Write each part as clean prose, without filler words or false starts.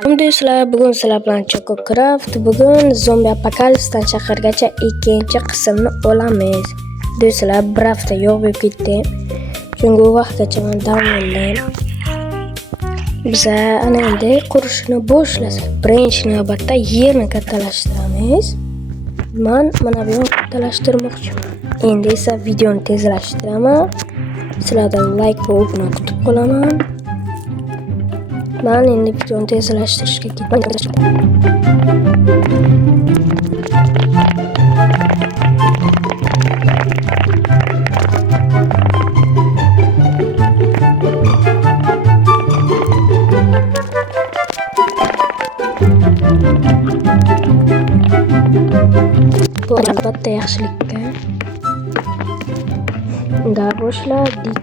Do'stlar, bugun sizlar bilan ChocoCraft. Bugun zombi apokalipsdan shahargacha ikkinchi qismni olamiz. Do'stlar, bir hafta yo'q bo'lib ketdi. Chunki u vaqtgacha men davom etdim. Biz ana endi qurishni boshlasak, birinchi navbatda yerni kattalashtiramiz. Men mana bu yerni kattalashtirmoqchiman. Endi esa videoni tezlashtiraman. Sizlardan like va obuna kutib qolaman. Ben endi videoni tezlashtirishga ketdim. Bu albatta yaxshilikka. Unda boshladik.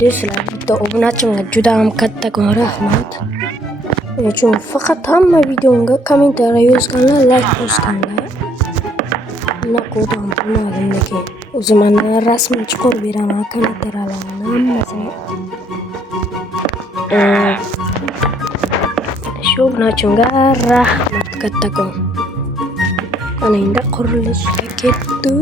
Do'stlar, bitta obunachimga juda ham kattakon rahmat. Chunki faqat hamma videomga kommentariy yozganlar, like bosganlar. Bunaqa odam bo'lmadim lekin o'zim rasmini chiqarib beraman kommentariyalarni hammasini. Shu obunachimga rahmat kattakon. Ana endi qurilishga ketdi.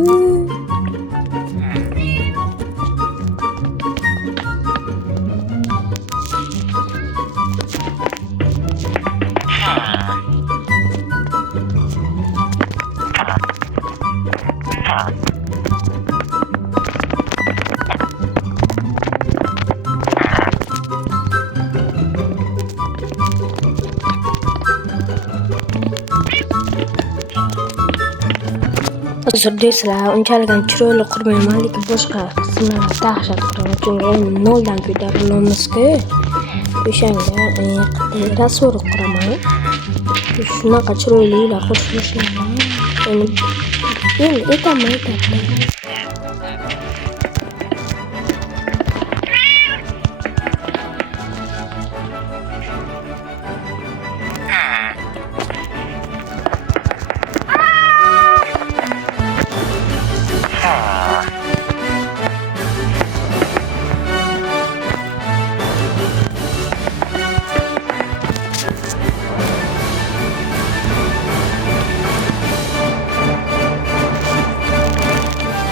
Hozir do'stlar, unchalik ham chiroyli qurmayman, lekin boshqa qismlarni dahshat quraman. Chunki endi noldan ko'tarilamiz-ku. O'shanga rasvor quraman. Shunaqa chiroyli uylar qurib boshlayman. Endi aytaman.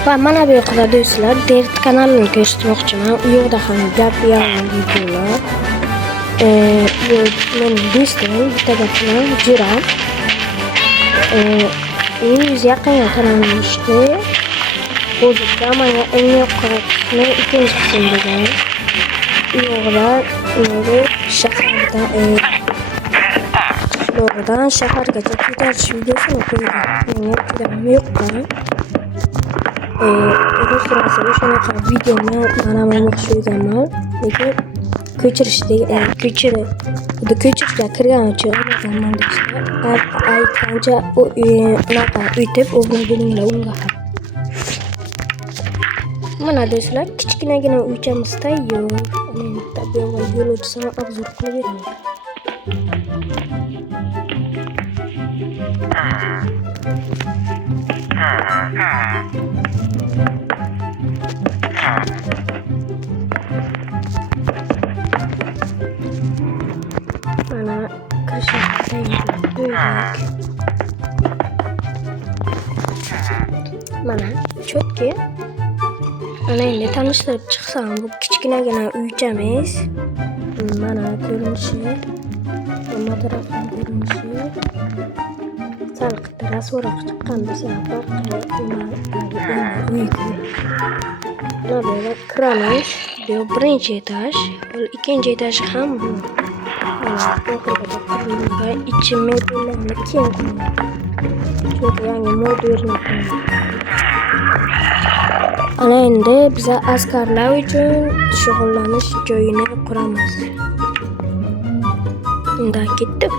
Va mana bu yoqda do'stlar, Dirt kanalini ko'rsatmoqchiman. U yerda ham gap yarim videolar. Men do'stim bitta gap bilan jiram. 100 yaqin kanalishdi. Hozirda mana eng yoqini ikkinchi qism degan. U yerda shahardan shahargacha ko'tarish videosini qo'ygan. Menga juda ham yoqqan. Restoransiyada shunaqa videoni mana olmoqchi ekanman, lekin ko'chirishga kirgan uchun olmaganman do'stlar. Aytgancha unaqa uytib obuna bo'linglar unga ham. Mana do'stlar, kichkinagina uychamiz tayyor. Men tabiiy yo'lovchisini obzor qilib beraman. Mana mana chotki. Ana endi tanishtirib chiqsam, bu kichkinagina uychamiz. Mana ko'rinishi, hamma tarafdan ko'rinishi. Sal qitta rasvoq chiqqan desa farqi uyku. Mana böyle kiramiz. Bu birinchi etaj, ikkinchi etaj ham bu. İçi mebellerini keng qilgan. Chunki yangi mod o'rnatilgan. Ana endi biz askarlar uchun shug'ullanish joyini quramiz. Unda ketdik.